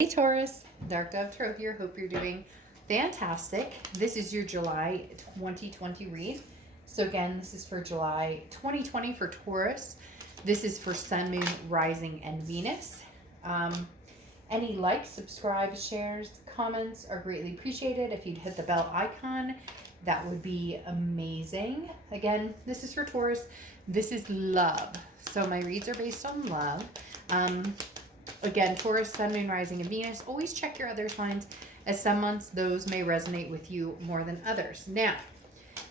Hey Taurus, Dark Dove Tarot here. Hope you're doing fantastic. This is your July 2020 read. So again, this is for July 2020 for Taurus. This is for Sun, Moon, Rising, and Venus. Any likes, subscribes, shares, comments are greatly appreciated. If you'd hit the bell icon, that would be amazing. Again, this is for Taurus. This is love. So my reads are based on love. Again, Taurus, Sun, Moon, Rising, and Venus. Always check your other signs, as some months those may resonate with you more than others. Now,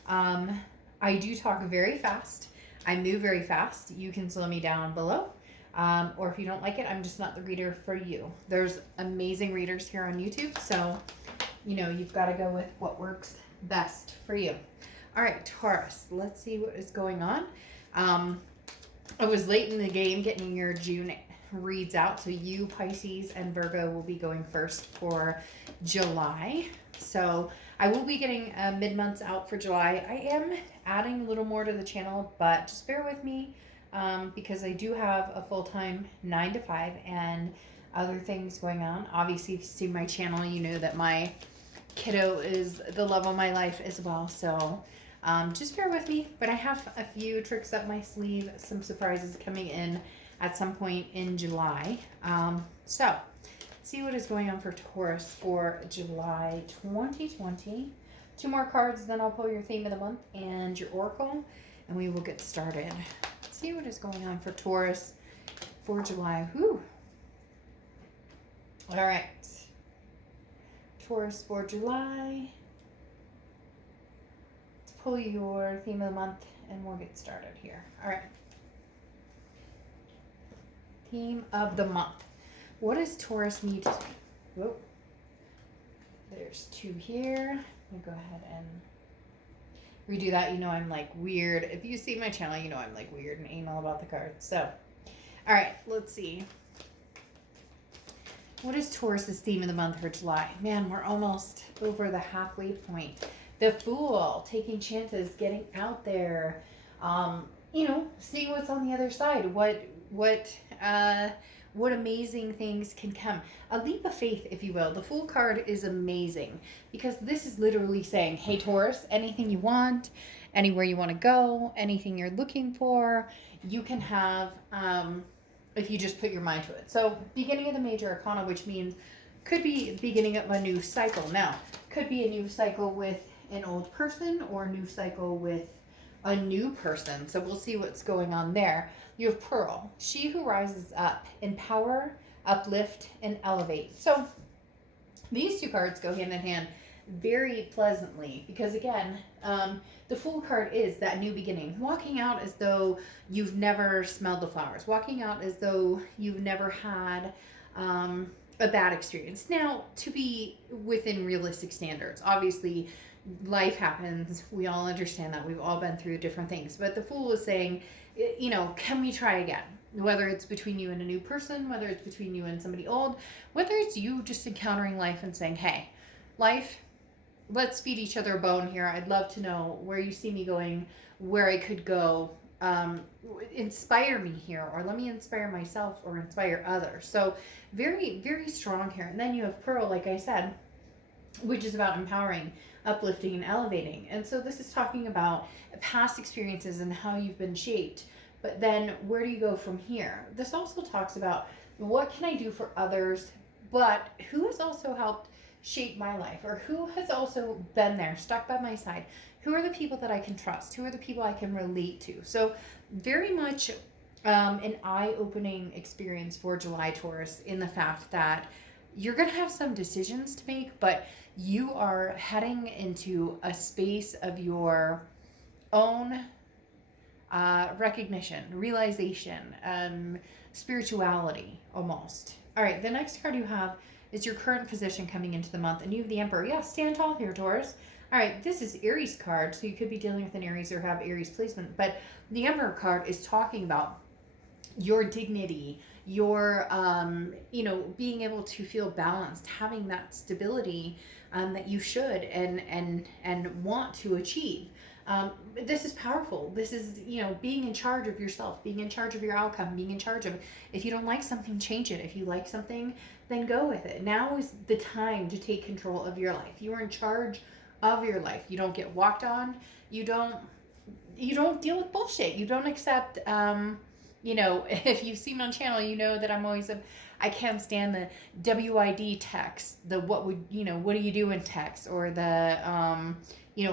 I do talk very fast. I move very fast. You can slow me down below. Or if you don't like it, I'm just not the reader for you. There's amazing readers here on YouTube, so, you've got to go with what works best for you. All right, Taurus, let's see what is going on. I was late in the game getting your June reads out, so you, Pisces, and Virgo will be going first for July. So I will be getting mid-months out for July. I am adding a little more to the channel, but just bear with me because I do have a full-time 9 to 5 and other things going on. Obviously, if you see my channel, you know that my kiddo is the love of my life as well. So just bear with me, but I have a few tricks up my sleeve, some surprises coming in at some point in July. So let's see what is going on for Taurus for July 2020. 2 more cards, then I'll pull your theme of the month and your oracle, and we will get started. Let's see what is going on for Taurus for July. Whew. All right. Taurus for July. Let's pull your theme of the month and we'll get started here. All right. Theme of the month. What does Taurus need to do? Whoa. There's 2 here. Let me go ahead and redo that. I'm like weird. If you see my channel, I'm like weird and anal about the cards. So, all right, let's see. What is Taurus's theme of the month for July? Man, we're almost over the halfway point. The Fool, taking chances, getting out there. See what's on the other side. What amazing things can come. A leap of faith, if you will. The Fool card is amazing because this is literally saying, hey, Taurus, anything you want, anywhere you want to go, anything you're looking for, you can have if you just put your mind to it. So beginning of the major arcana, which means could be beginning of a new cycle. Now, could be a new cycle with an old person or a new cycle with a new person. So we'll see what's going on there. You have Pearl, she who rises up, empower, uplift, and elevate. So these 2 cards go hand in hand very pleasantly because, again, the Fool card is that new beginning. Walking out as though you've never smelled the flowers. Walking out as though you've never had a bad experience. Now, to be within realistic standards. Obviously, life happens. We all understand that. We've all been through different things. But the Fool is saying, can we try again? Whether it's between you and a new person, whether it's between you and somebody old, whether it's you just encountering life and saying, hey, life, let's feed each other a bone here. I'd love to know where you see me going, where I could go. Inspire me here, or let me inspire myself or inspire others. So very, very strong here. And then you have Pearl, like I said, which is about empowering, uplifting, and elevating. And so this is talking about past experiences and how you've been shaped. But then where do you go from here? This also talks about what can I do for others, but who has also helped shape my life, or who has also been there, stuck by my side? Who are the people that I can trust? Who are the people I can relate to? So very much an eye-opening experience for July, Taurus, in the fact that you're going to have some decisions to make, but you are heading into a space of your own recognition, realization, spirituality almost. All right, the next card you have is your current position coming into the month, and you have the Emperor. Yeah, stand tall here, Taurus. All right, this is Aries card, so you could be dealing with an Aries or have Aries placement, but the Emperor card is talking about your dignity, your, being able to feel balanced, having that stability that you should and want to achieve. This is powerful. This is, being in charge of yourself, being in charge of your outcome, being in charge of, if you don't like something, change it. If you like something, then go with it. Now is the time to take control of your life. You are in charge of your life. You don't get walked on. You don't deal with bullshit. You don't accept, if you see me on channel, you know that I can't stand the WID text, the what do you do in text, or the,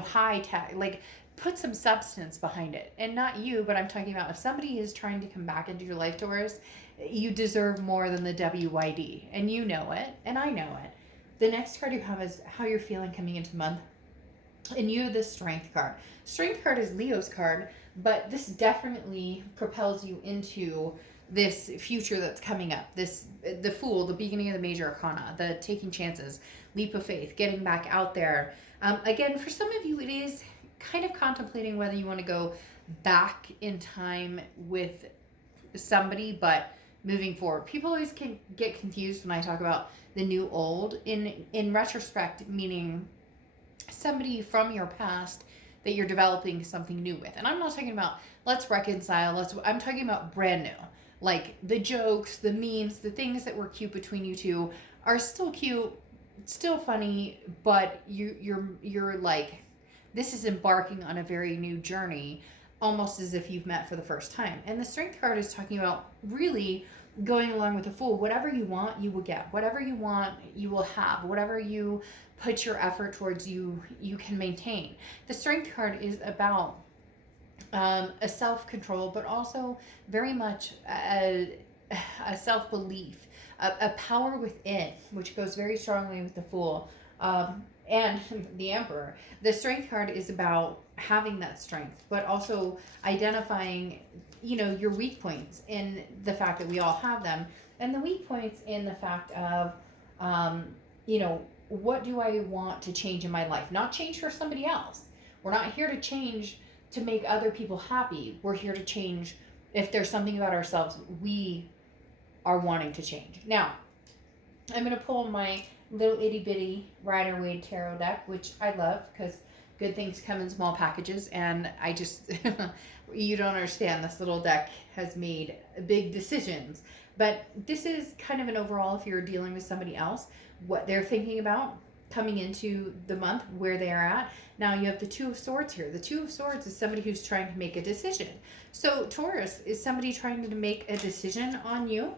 high text. Like, put some substance behind it. And not you, but I'm talking about if somebody is trying to come back into your life, Taurus, you deserve more than the WID. And you know it, and I know it. The next card you have is how you're feeling coming into the month. And you have the Strength card. Strength card is Leo's card, but this definitely propels you into this future that's coming up. The Fool, the beginning of the major arcana, the taking chances, leap of faith, getting back out there. Again, for some of you, it is kind of contemplating whether you want to go back in time with somebody, but moving forward. People always can get confused when I talk about the new old. In retrospect, meaning somebody from your past that you're developing something new with. And I'm not talking about let's reconcile, I'm talking about brand new. Like the jokes, the memes, the things that were cute between you two are still cute, still funny, but you're like, this is embarking on a very new journey, almost as if you've met for the first time. And the Strength card is talking about really going along with the Fool. Whatever you want, you will get. Whatever you want, you will have. Whatever you put your effort towards, you can maintain. The Strength card is about a self-control, but also very much a self-belief, a power within, which goes very strongly with the Fool. And the Emperor. The Strength card is about having that strength, but also identifying, your weak points in the fact that we all have them, and the weak points in the fact of, what do I want to change in my life? Not change for somebody else. We're not here to change to make other people happy. We're here to change if there's something about ourselves we are wanting to change. Now, I'm going to pull my little itty bitty Rider-Waite tarot deck, which I love because good things come in small packages, and I just you don't understand, this little deck has made big decisions. But this is kind of an overall, if you're dealing with somebody else, what they're thinking about coming into the month, where they are at. Now you have the Two of Swords here. The Two of Swords is somebody who's trying to make a decision. So Taurus, is somebody trying to make a decision on you?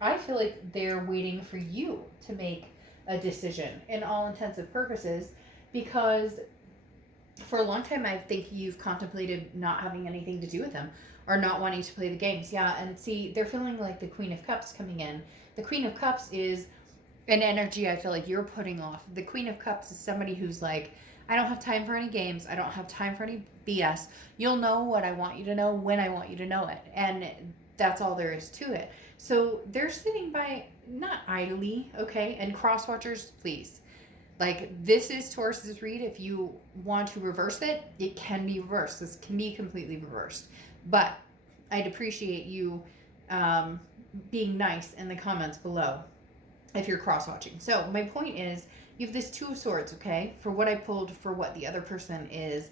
I feel like they're waiting for you to make a decision in all intents and purposes, because for a long time I think you've contemplated not having anything to do with them or not wanting to play the games. Yeah, and see, they're feeling like the Queen of Cups coming in. The Queen of Cups is an energy I feel like you're putting off. The Queen of Cups is somebody who's like, I don't have time for any games. I don't have time for any BS. You'll know what I want you to know when I want you to know it. And that's all there is to it. So they're sitting by, not idly, okay? And cross watchers, please. Like, this is Taurus's read. If you want to reverse it, it can be reversed. This can be completely reversed. But I'd appreciate you being nice in the comments below if you're cross-watching. So my point is, you have this Two of Swords, okay? For what I pulled, for what the other person is,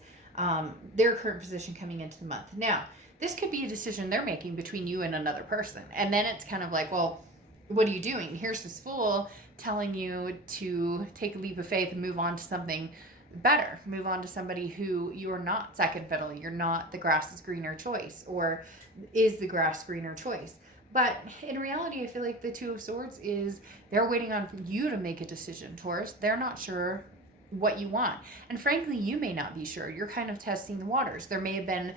their current position coming into the month. Now, this could be a decision they're making between you and another person. And then it's kind of like, well, what are you doing? Here's this Fool telling you to take a leap of faith and move on to something better. Move on to somebody who you are not second fiddle. You're not the grass is greener choice, or is the grass greener choice. But in reality, I feel like the Two of Swords is they're waiting on you to make a decision, Taurus. They're not sure what you want. And frankly, you may not be sure. You're kind of testing the waters. There may have been,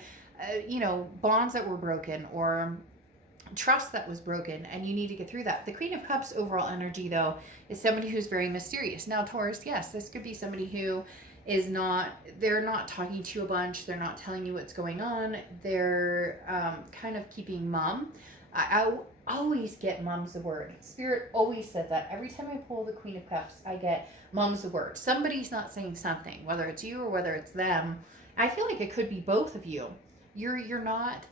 bonds that were broken, or trust that was broken, and you need to get through that. The Queen of Cups overall energy, though, is somebody who's very mysterious. Now, Taurus, yes, this could be somebody who is not, they're not talking to you a bunch. They're not telling you what's going on. They're kind of keeping mum. I always get mum's the word. Spirit always said that. Every time I pull the Queen of Cups, I get mum's the word. Somebody's not saying something, whether it's you or whether it's them. I feel like it could be both of you. You're not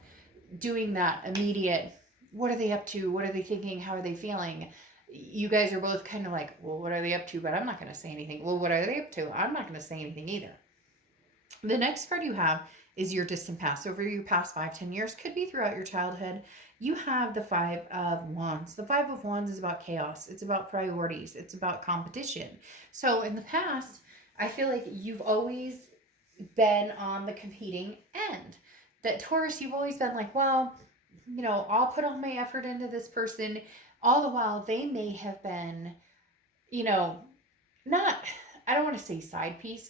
doing that immediate, what are they up to? What are they thinking? How are they feeling? You guys are both kind of like, well, what are they up to? But I'm not going to say anything. Well, what are they up to? I'm not going to say anything either. The next card you have is your distant past. Over your past 5-10 years, could be throughout your childhood. You have the Five of Wands. The Five of Wands is about chaos. It's about priorities. It's about competition. So in the past, I feel like you've always been on the competing end. That Taurus, you've always been like, well, I'll put all my effort into this person. All the while, they may have been, not, I don't want to say side piece,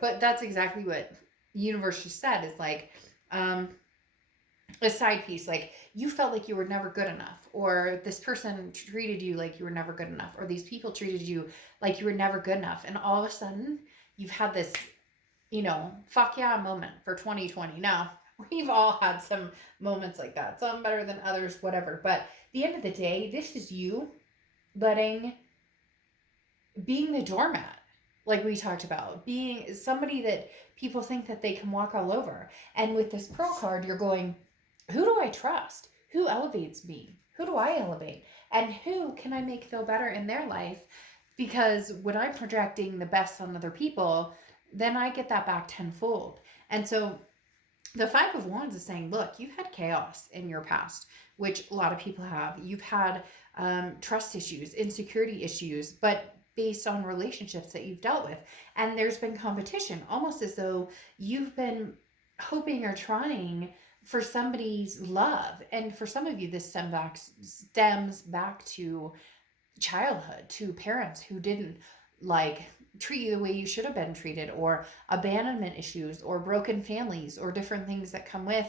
but that's exactly what universe just said, is like, a side piece. Like, you felt like you were never good enough, or this person treated you like you were never good enough, or these people treated you like you were never good enough. And all of a sudden, you've had this, fuck yeah moment for 2020. Now, we've all had some moments like that, some better than others, whatever. But at the end of the day, this is you being the doormat, like we talked about, being somebody that people think that they can walk all over. And with this Pearl card, you're going, who do I trust? Who elevates me? Who do I elevate? And who can I make feel better in their life? Because when I'm projecting the best on other people, then I get that back tenfold. And so the Five of Wands is saying, look, you've had chaos in your past, which a lot of people have. You've had trust issues, insecurity issues, but based on relationships that you've dealt with. And there's been competition, almost as though you've been hoping or trying for somebody's love. And for some of you, this stems back to childhood, to parents who didn't treat you the way you should have been treated, or abandonment issues, or broken families, or different things that come with,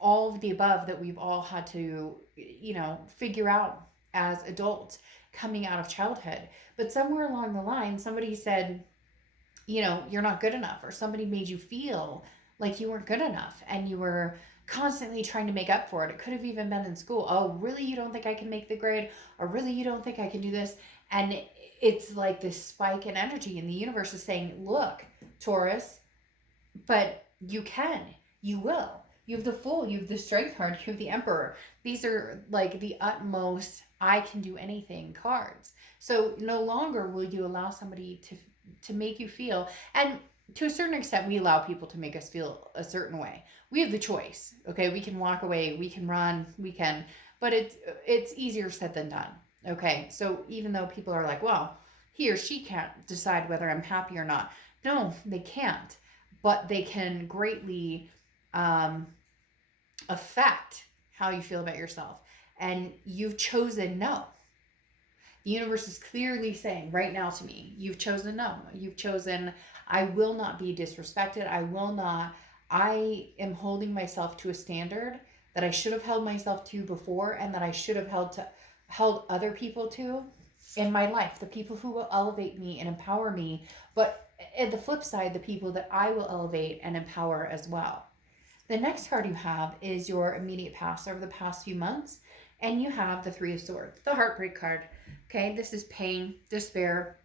all of the above that we've all had to, figure out as adults coming out of childhood. But somewhere along the line, somebody said, you're not good enough, or somebody made you feel like you weren't good enough, and you were constantly trying to make up for it. It could have even been in school. Oh, really? You don't think I can make the grade? Or really, you don't think I can do this? And it's like this spike in energy, and the universe is saying, look, Taurus, but you can, you will. You have the Fool, you have the Strength card, you have the Emperor. These are like the utmost I can do anything cards. So no longer will you allow somebody to make you feel, and to a certain extent, we allow people to make us feel a certain way. We have the choice, okay? We can walk away, we can run, but it's easier said than done, okay? So even though people are like, well, he or she can't decide whether I'm happy or not. No, they can't, but they can greatly affect how you feel about yourself. And you've chosen no. The universe is clearly saying right now to me, you've chosen no. You've chosen, I will not be disrespected. I am holding myself to a standard that I should have held myself to before, and that I should have held other people to in my life. The people who will elevate me and empower me, but at the flip side, the people that I will elevate and empower as well. The next card you have is your immediate past, over the past few months, and you have the Three of Swords, the Heartbreak card. Okay, this is pain, despair,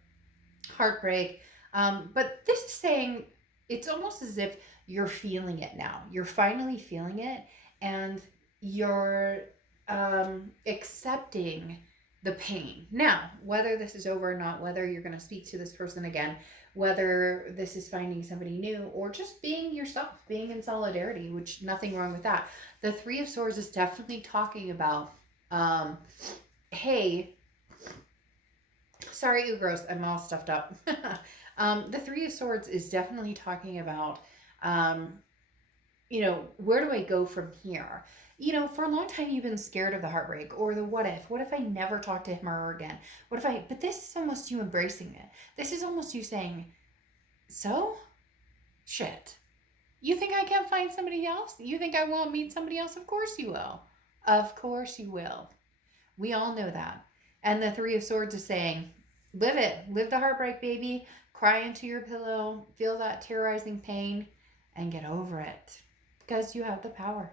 heartbreak. But this is saying, it's almost as if you're feeling it now. You're finally feeling it, and you're accepting the pain. Now, whether this is over or not, whether you're going to speak to this person again, whether this is finding somebody new, or just being yourself, being in solidarity, which nothing wrong with that. The Three of Swords is definitely talking about, hey, sorry, you gross, I'm all stuffed up. The Three of Swords is definitely talking about, where do I go from here? For a long time, you've been scared of the heartbreak, or the what if. What if I never talk to him or her again? But this is almost you embracing it. This is almost you saying, so? Shit. You think I can't find somebody else? You think I won't meet somebody else? Of course you will. Of course you will. We all know that. And the Three of Swords is saying, live it. Live the heartbreak, baby. Cry into your pillow. Feel that terrorizing pain. And get over it. Because you have the power.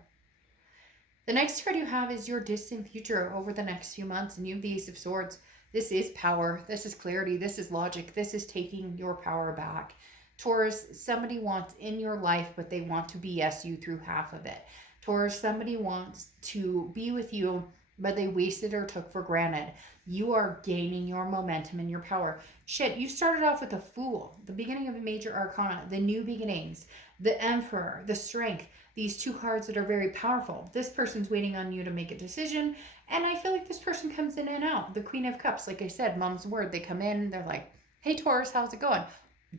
The next card you have is your distant future over the next few months, and you have the Ace of Swords. This is power. This is clarity. This is logic. This is taking your power back. Taurus, somebody wants in your life, but they want to BS you through half of it. Taurus, somebody wants to be with you, but they wasted or took for granted. You are gaining your momentum and your power. Shit, you started off with a Fool, the beginning of a major arcana, the new beginnings, the Emperor, the Strength. These two cards that are very powerful. This person's waiting on you to make a decision, and I feel like this person comes in and out. The Queen of Cups, like I said, mom's word. They come in, they're like, hey, Taurus, how's it going?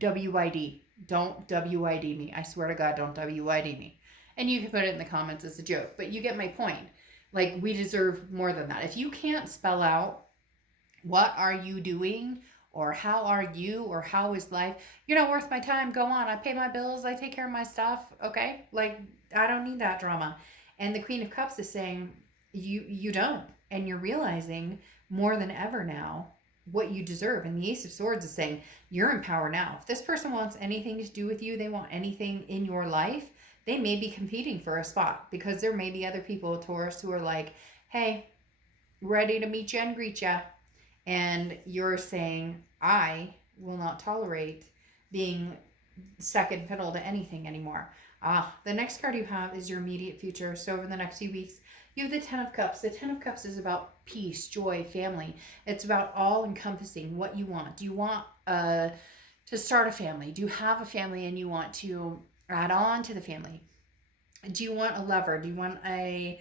WID. Don't WID me. I swear to God, don't WID me. And you can put it in the comments as a joke, but you get my point. Like, we deserve more than that. If you can't spell out what are you doing, or how are you, or how is life, you're not worth my time. Go on. I pay my bills. I take care of my stuff. Okay? Like, I don't need that drama. And the Queen of Cups is saying, you don't. And you're realizing more than ever now what you deserve. And the Ace of Swords is saying, you're in power now. If this person wants anything to do with you, they want anything in your life, they may be competing for a spot, because there may be other people, Taurus, who are like, hey, ready to meet you and greet you. And you're saying, I will not tolerate being second fiddle to anything anymore. The next card you have is your immediate future. So over the next few weeks, you have the Ten of Cups. The Ten of Cups is about peace, joy, family. It's about all encompassing what you want. Do you want to start a family? Do you have a family and you want to add on to the family? Do you want a lover? Do you want to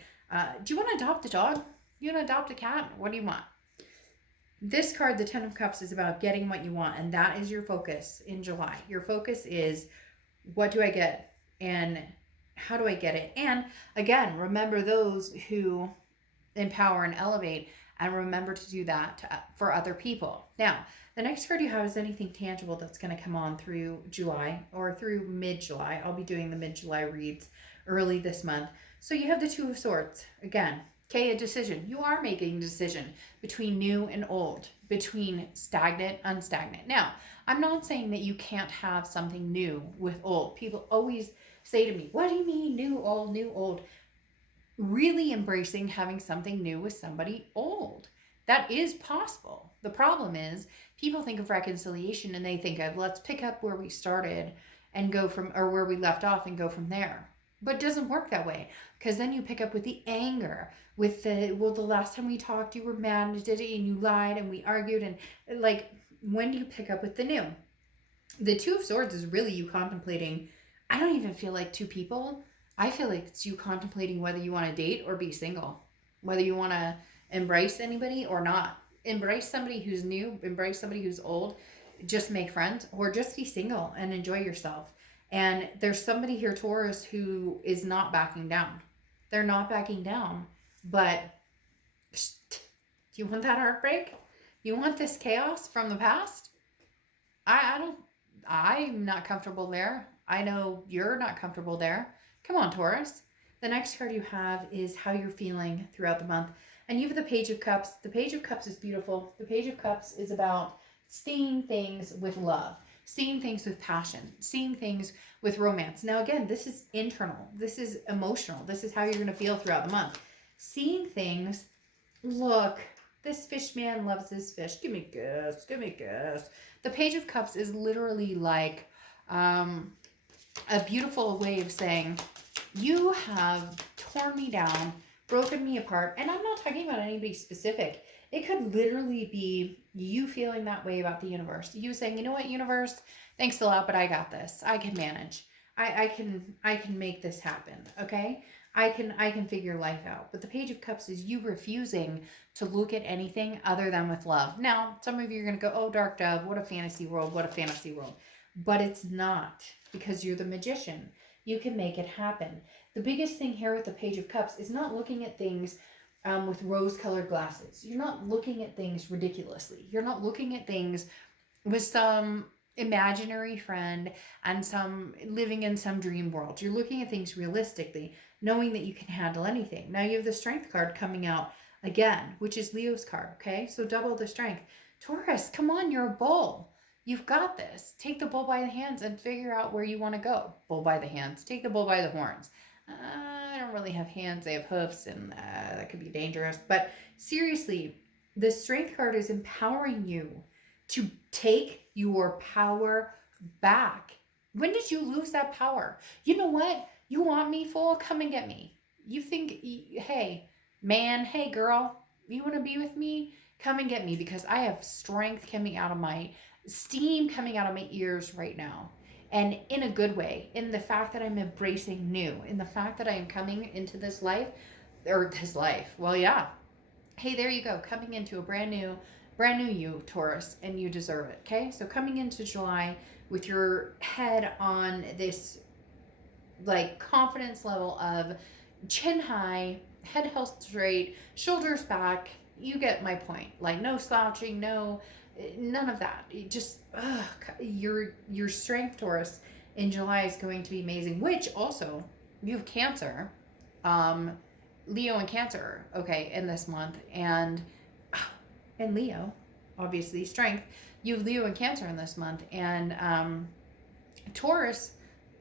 adopt a dog? Do you want to adopt a cat? What do you want? This card, the Ten of Cups, is about getting what you want, and that is your focus in July. Your focus is, what do I get, and how do I get it? And again, remember those who empower and elevate, and remember to do that for other people. Now, the next card you have is anything tangible that's going to come on through July or through mid-July. I'll be doing the mid-July reads early this month. So you have the Two of Swords. Again, okay, a decision. You are making a decision between new and old, between stagnant, unstagnant. Now, I'm not saying that you can't have something new with old. People always say to me, what do you mean new, old, new, old? Really embracing having something new with somebody old. That is possible. The problem is people think of reconciliation and they think of, let's pick up where we started and go from, or where we left off and go from there. But it doesn't work that way, because then you pick up with the anger, with the, well, the last time we talked, you were mad and did it and you lied and we argued. And like, when do you pick up with the new? The Two of Swords is really you contemplating. I don't even feel like two people. I feel like it's you contemplating whether you want to date or be single, whether you want to embrace anybody or not. Embrace somebody who's new, embrace somebody who's old, just make friends, or just be single and enjoy yourself. And there's somebody here, Taurus, who is not backing down. They're not backing down. But do you want that heartbreak? You want this chaos from the past? I'm not comfortable there. I know you're not comfortable there. Come on, Taurus. The next card you have is how you're feeling throughout the month. And you have the Page of Cups. The Page of Cups is beautiful. The Page of Cups is about seeing things with love, seeing things with passion, seeing things with romance. Now, again, this is internal. This is emotional. This is how you're going to feel throughout the month. Seeing things, look, this fish man loves his fish. Give me a kiss. Give me a kiss. The Page of Cups is literally like a beautiful way of saying, you have torn me down, broken me apart. And I'm not talking about anybody specific. It could literally be you feeling that way about the universe. You saying, you know what, universe, thanks a lot, but I got this. I can manage. I can make this happen. Okay. I can figure life out. But the Page of Cups is you refusing to look at anything other than with love. Now, some of you are going to go, oh, Dark Dove, what a fantasy world. What a fantasy world. But it's not, because you're the magician. You can make it happen. The biggest thing here with the Page of Cups is not looking at things with rose-colored glasses. You're not looking at things ridiculously. You're not looking at things with some imaginary friend and some living in some dream world. You're looking at things realistically, knowing that you can handle anything. Now you have the Strength card coming out again, which is Leo's card, okay? So double the strength. Taurus, come on, you're a bull. You've got this. Take the bull by the hands and figure out where you want to go. Bull by the hands. Take the bull by the horns. I don't really have hands. I have hoofs, and that could be dangerous. But seriously, the Strength card is empowering you to take your power back. When did you lose that power? You know what? You want me, fool? Come and get me. You think, hey, Man, hey girl, you want to be with me? Come and get me, because I have strength coming out of my steam coming out of my ears right now. And in a good way, in the fact that I'm embracing new, in the fact that I am coming into this life, or this life. Well, yeah. Hey, there you go. Coming into a brand new you, Taurus, and you deserve it. Okay. So coming into July with your head on this like confidence level of chin high, head held straight, shoulders back. You get my point. Like no slouching, none of that. Just your strength, Taurus, in July is going to be amazing. Which also you have Cancer, Leo and Cancer. Okay, in this month, and Leo, obviously strength. You have Leo and Cancer in this month, and Taurus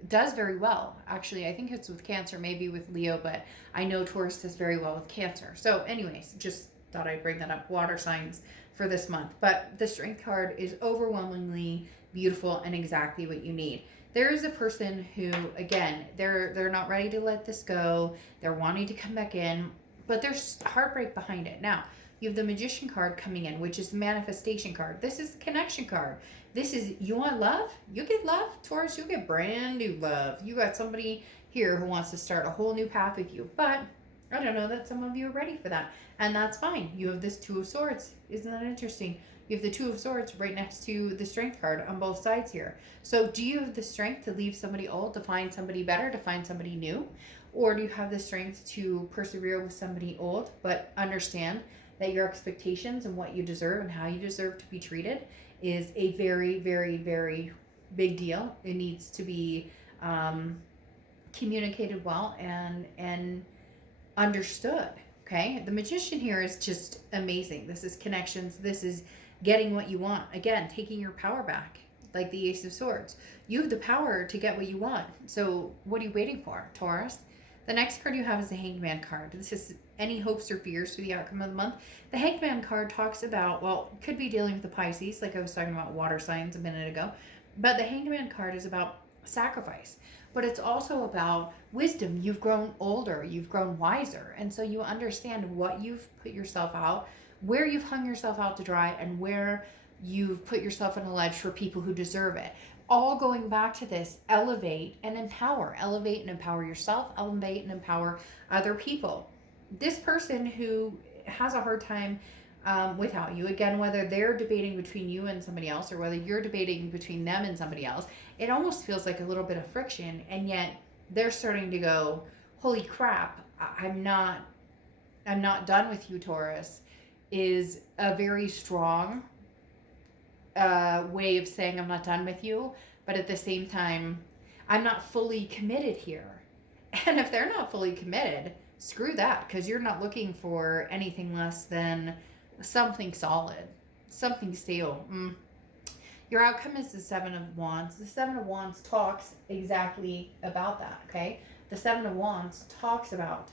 does very well. Actually, I think it's with Cancer, maybe with Leo, but I know Taurus does very well with Cancer. So anyways, just thought I'd bring that up. Water signs for this month. But the Strength card is overwhelmingly beautiful and exactly what you need. There is a person who, again, they're not ready to let this go. They're wanting to come back in, but there's heartbreak behind it. Now, you have the Magician card coming in, which is the manifestation card. This is the connection card. This is, you want love? You get love, Taurus. You get brand new love. You got somebody here who wants to start a whole new path with you. But I don't know that some of you are ready for that. And that's fine. You have this Two of Swords. Isn't that interesting? You have the Two of Swords right next to the Strength card on both sides here. So do you have the strength to leave somebody old, to find somebody better, to find somebody new? Or do you have the strength to persevere with somebody old, but understand that your expectations and what you deserve and how you deserve to be treated is a very, very, very big deal. It needs to be communicated well and understood. Okay, the Magician here is just amazing. This is connections. This is getting what you want. Again, taking your power back, like the Ace of Swords. You have the power to get what you want. So what are you waiting for, Taurus? The next card you have is the Hanged Man card. This is any hopes or fears for the outcome of the month. The Hanged Man card talks about, well, could be dealing with the Pisces, like I was talking about water signs a minute ago. But the Hanged Man card is about sacrifice. But it's also about wisdom. You've grown older, you've grown wiser. And so you understand what you've put yourself out, where you've hung yourself out to dry, and where you've put yourself on a ledge for people who deserve it. All going back to this, elevate and empower. Elevate and empower yourself, elevate and empower other people. This person who has a hard time without you, again, whether they're debating between you and somebody else or whether you're debating between them and somebody else, it almost feels like a little bit of friction, and yet they're starting to go, holy crap, I'm not done with you, Taurus, is a very strong way of saying I'm not done with you, but at the same time, I'm not fully committed here. And if they're not fully committed, screw that, because you're not looking for anything less than something solid, something stable. Your outcome is the Seven of Wands. The Seven of Wands talks exactly about that, okay? The Seven of Wands talks about,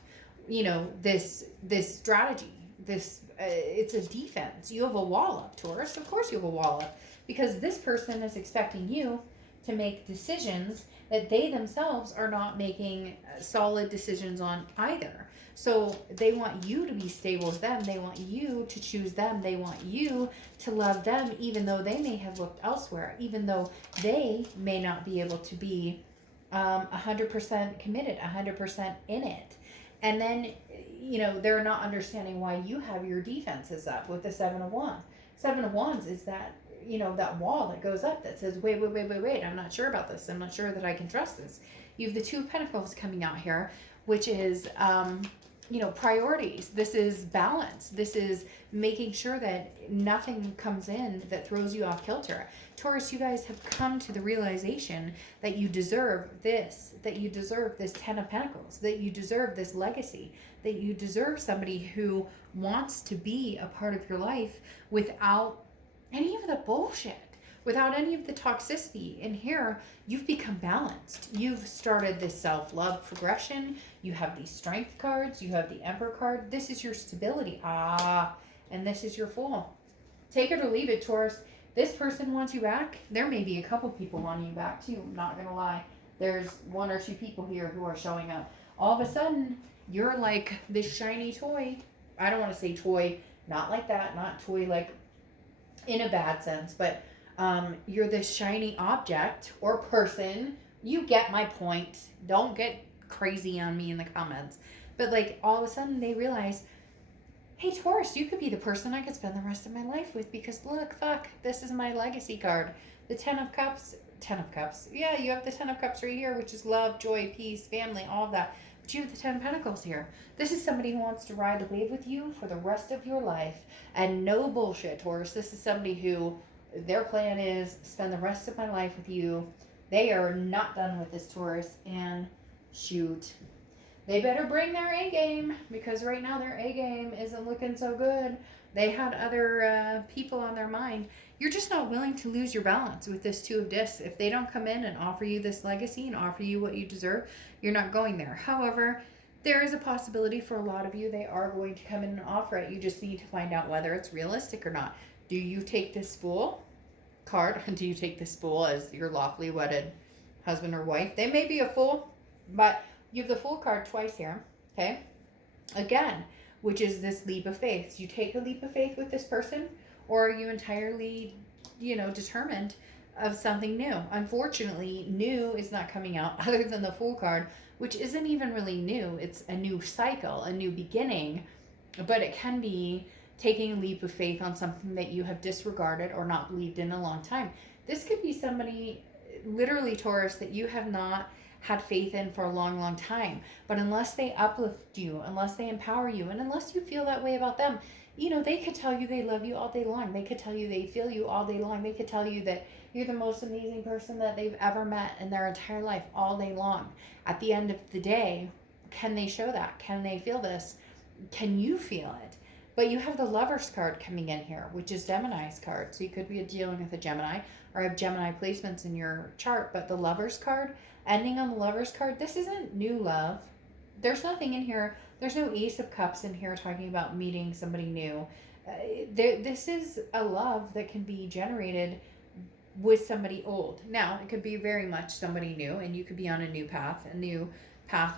this strategy. This it's a defense. You have a wall up, Taurus. Of course you have a wall up, because this person is expecting you to make decisions that they themselves are not making solid decisions on either. So they want you to be stable with them. They want you to choose them. They want you to love them, even though they may have looked elsewhere, even though they may not be able to be 100% committed, 100% in it. And then, they're not understanding why you have your defenses up with the Seven of Wands. Seven of Wands is that, that wall that goes up that says, wait, I'm not sure about this. I'm not sure that I can trust this. You have the Two of Pentacles coming out here, which is, priorities. This is balance. This is making sure that nothing comes in that throws you off kilter. Taurus, you guys have come to the realization that you deserve this, that you deserve this Ten of Pentacles, that you deserve this legacy, that you deserve somebody who wants to be a part of your life without any of the bullshit, without any of the toxicity. And here, you've become balanced. You've started this self-love progression. You have these strength cards. You have the Emperor card. This is your stability. And this is your Fool. Take it or leave it, Taurus. This person wants you back. There may be a couple people wanting you back, too. I'm not going to lie. There's one or two people here who are showing up. All of a sudden, You're like this shiny toy. I don't want to say toy, not like that, not toy like in a bad sense, but you're this shiny object or person. You get my point. Don't get crazy on me in the comments. But like all of a sudden they realize, hey Taurus, you could be the person I could spend the rest of my life with because look, fuck, this is my legacy card. The Ten of Cups. Yeah, you have the Ten of Cups right here, which is love, joy, peace, family, all of that. But you have the Ten of Pentacles here. This is somebody who wants to ride the wave with you for the rest of your life. And no bullshit, Taurus. This is somebody who their plan is spend the rest of my life with you. They are not done with this, Taurus. And shoot, they better bring their A game because right now their A game isn't looking so good. They had other people on their mind. You're just not willing to lose your balance with this Two of Discs. If they don't come in and offer you this legacy and offer you what you deserve, you're not going there. However, there is a possibility for a lot of you they are going to come in and offer it. You just need to find out whether it's realistic or not. Do you take this Fool card? Do you take this Fool as your lawfully wedded husband or wife? They may be a fool, but you have the Fool card twice here, okay? Again, which is this leap of faith. You take a leap of faith with this person, or are you entirely, determined of something new? Unfortunately, new is not coming out other than the Fool card, which isn't even really new. It's a new cycle, a new beginning, but it can be taking a leap of faith on something that you have disregarded or not believed in a long time. This could be somebody, literally Taurus, that you have not had faith in for a long, long time. But unless they uplift you, unless they empower you, and unless you feel that way about them, they could tell you they love you all day long. They could tell you they feel you all day long. They could tell you that you're the most amazing person that they've ever met in their entire life all day long. At the end of the day, can they show that? Can they feel this? Can you feel it? But you have the Lover's card coming in here, which is Gemini's card. So you could be dealing with a Gemini or have Gemini placements in your chart. But the Lover's card, ending on the Lover's card, this isn't new love. There's nothing in here. There's no Ace of Cups in here talking about meeting somebody new. This is a love that can be generated with somebody old. Now, it could be very much somebody new, and you could be on a new path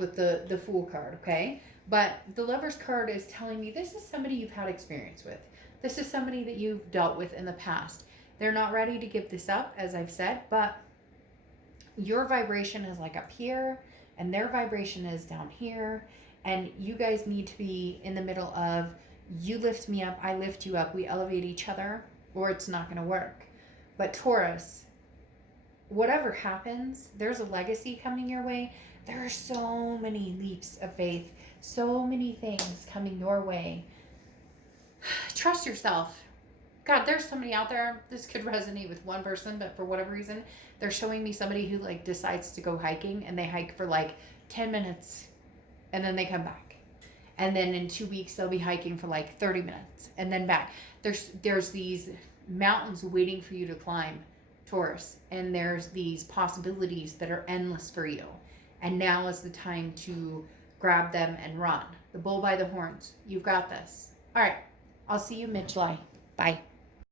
with the Fool card, okay? But the Lover's card is telling me this is somebody you've had experience with. This is somebody that you've dealt with in the past. They're not ready to give this up, as I've said, but your vibration is like up here, and their vibration is down here, and you guys need to be in the middle of you lift me up, I lift you up, we elevate each other, or it's not going to work. But Taurus, whatever happens, there's a legacy coming your way. There are so many leaps of faith, so many things coming your way. Trust yourself. God, there's somebody out there, this could resonate with one person, but for whatever reason, they're showing me somebody who decides to go hiking, and they hike for 10 minutes and then they come back. And then in 2 weeks, they'll be hiking for 30 minutes and then back. There's these mountains waiting for you to climb, Taurus, and there's these possibilities that are endless for you. And now is the time to grab them and run. The bull by the horns. You've got this. All right. I'll see you mid-July. Bye.